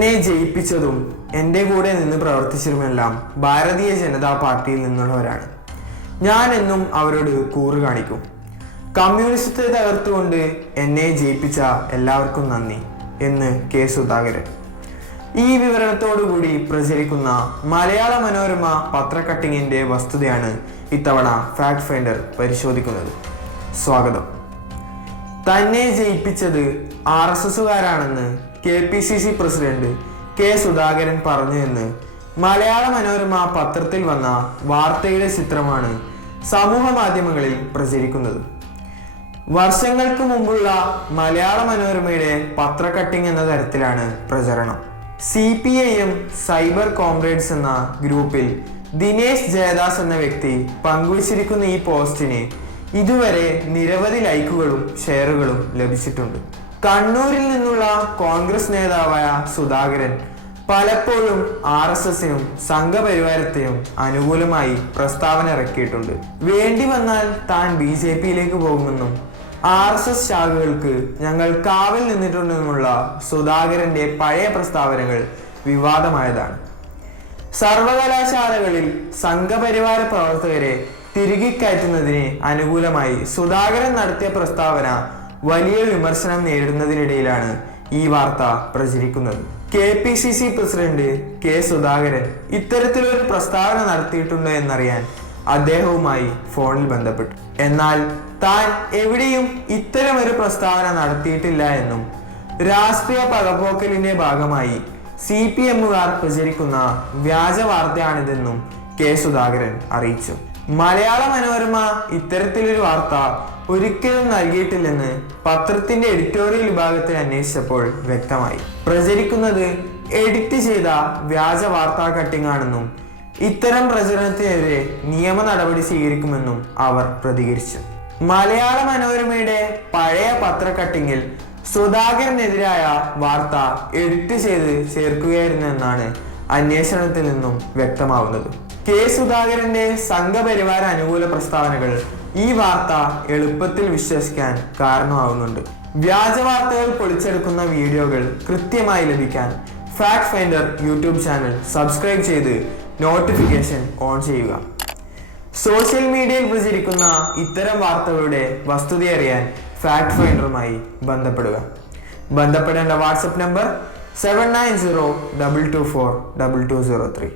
എന്നെ ജയിപ്പിച്ചതും എന്റെ കൂടെ നിന്ന് പ്രവർത്തിച്ചതുമെല്ലാം ഭാരതീയ ജനതാ പാർട്ടിയിൽ നിന്നുള്ളവരാണ്. ഞാൻ എന്നും അവരോട് കൂറ് കാണിക്കും. കമ്മ്യൂണിസത്തെ തകർത്തുകൊണ്ട് എന്നെ ജയിപ്പിച്ച എല്ലാവർക്കും നന്ദി എന്ന് കെ സുധാകരൻ. ഈ വിവരണത്തോടുകൂടി പ്രചരിക്കുന്ന മലയാള മനോരമ പത്രക്കട്ടിങ്ങിന്റെ വസ്തുതയാണ് ഇത്തവണ ഫാക്ട് ഫൈൻഡർ പരിശോധിക്കുന്നത്. സ്വാഗതം. തന്നെ ജയിപ്പിച്ചത് R S എസുകാരാണെന്ന് K P C C president K Sudhakaran പറഞ്ഞു എന്ന് മലയാള മനോരമ പത്രത്തിൽ വന്ന വാർത്തയുടെ ചിത്രമാണ് സമൂഹ മാധ്യമങ്ങളിൽ പ്രചരിക്കുന്നത്. വർഷങ്ങൾക്ക് മുമ്പുള്ള മലയാള മനോരമയുടെ പത്ര എന്ന തരത്തിലാണ് പ്രചരണം. സി പി ഐയും സൈബർ കോംറേഡ്സ് എന്ന ഗ്രൂപ്പിൽ ദിനേശ് ജയദാസ് എന്ന വ്യക്തി പങ്കുവച്ചിരിക്കുന്ന ഈ പോസ്റ്റിന് ഇതുവരെ നിരവധി ലൈക്കുകളും ഷെയറുകളും ലഭിച്ചിട്ടുണ്ട്. കണ്ണൂരിൽ നിന്നുള്ള കോൺഗ്രസ് നേതാവായ സുധാകരൻ പലപ്പോഴും ആർ എസ് എസിനും സംഘപരിവാരത്തിനും അനുകൂലമായി പ്രസ്താവന ഇറക്കിയിട്ടുണ്ട്. വേണ്ടി വന്നാൽ താൻ ബി ജെ പിയിലേക്ക് പോകുമെന്നും ആർ എസ് എസ് ശാഖകൾക്ക് ഞങ്ങൾ കാവൽ നിന്നിട്ടുണ്ടെന്നുമുള്ള സുധാകരന്റെ പഴയ പ്രസ്താവനകൾ വിവാദമായതാണ്. സർവകലാശാലകളിൽ സംഘപരിവാര പ്രവർത്തകരെ തിരികെ കയറ്റുന്നതിന് അനുകൂലമായി സുധാകരൻ നടത്തിയ പ്രസ്താവന വലിയ വിമർശനം നേരിടുന്നതിനിടയിലാണ് ഈ വാർത്ത പ്രചരിക്കുന്നത്. K P C C president K Sudhakaran ഇത്തരത്തിലൊരു പ്രസ്താവന നടത്തിയിട്ടുണ്ടോ എന്നറിയാൻ അദ്ദേഹവുമായി ഫോണിൽ ബന്ധപ്പെട്ടു. എന്നാൽ താൻ എവിടെയും ഇത്തരമൊരു പ്രസ്താവന നടത്തിയിട്ടില്ല എന്നും രാഷ്ട്രീയ പകപോക്കലിന്റെ ഭാഗമായി സി പി എമ്മുകാർ പ്രചരിക്കുന്ന വ്യാജ വാർത്തയാണിതെന്നും കെ സുധാകരൻ അറിയിച്ചു. മലയാള മനോരമ ഇത്തരത്തിലൊരു വാർത്ത ഒരിക്കലും നൽകിയിട്ടില്ലെന്ന് പത്രത്തിന്റെ എഡിറ്റോറിയൽ വിഭാഗത്തിൽ അന്വേഷിച്ചപ്പോൾ വ്യക്തമായി. പ്രചരിക്കുന്നത് എഡിറ്റ് ചെയ്ത വ്യാജ വാർത്താ കട്ടിംഗ് ആണെന്നും ഇത്തരം പ്രചരണത്തിനെതിരെ നിയമ നടപടി സ്വീകരിക്കുമെന്നും അവർ പ്രതികരിച്ചു. മലയാള മനോരമയുടെ പഴയ പത്ര കട്ടിങ്ങിൽ സുധാകരനെതിരായ വാർത്ത എഡിറ്റ് ചെയ്ത് ചേർക്കുകയായിരുന്നു എന്നാണ് അന്വേഷണത്തിൽ നിന്നും വ്യക്തമാവുന്നത്. കെ സുധാകരന്റെ സംഘപരിവാര അനുകൂല പ്രസ്താവനകൾ ഈ വാർത്ത എളുപ്പത്തിൽ വിശ്വസിക്കാൻ കാരണമാകുന്നുണ്ട് വ്യാജ വാർത്തകൾ പൊളിച്ചെടുക്കുന്ന വീഡിയോകൾ കൃത്യമായി ലഭിക്കാൻ fact finder YouTube channel subscribe ചെയ്ത് നോട്ടിഫിക്കേഷൻ ഓൺ ചെയ്യുക. സോഷ്യൽ മീഡിയയിൽ പ്രചരിക്കുന്ന ഇത്തരം വാർത്തകളുടെ വസ്തുത അറിയാൻ ഫാക്ട് ഫൈൻഡറുമായി ബന്ധപ്പെടുക. ബന്ധപ്പെടേണ്ട WhatsApp number seven nine zero double two four double two zero three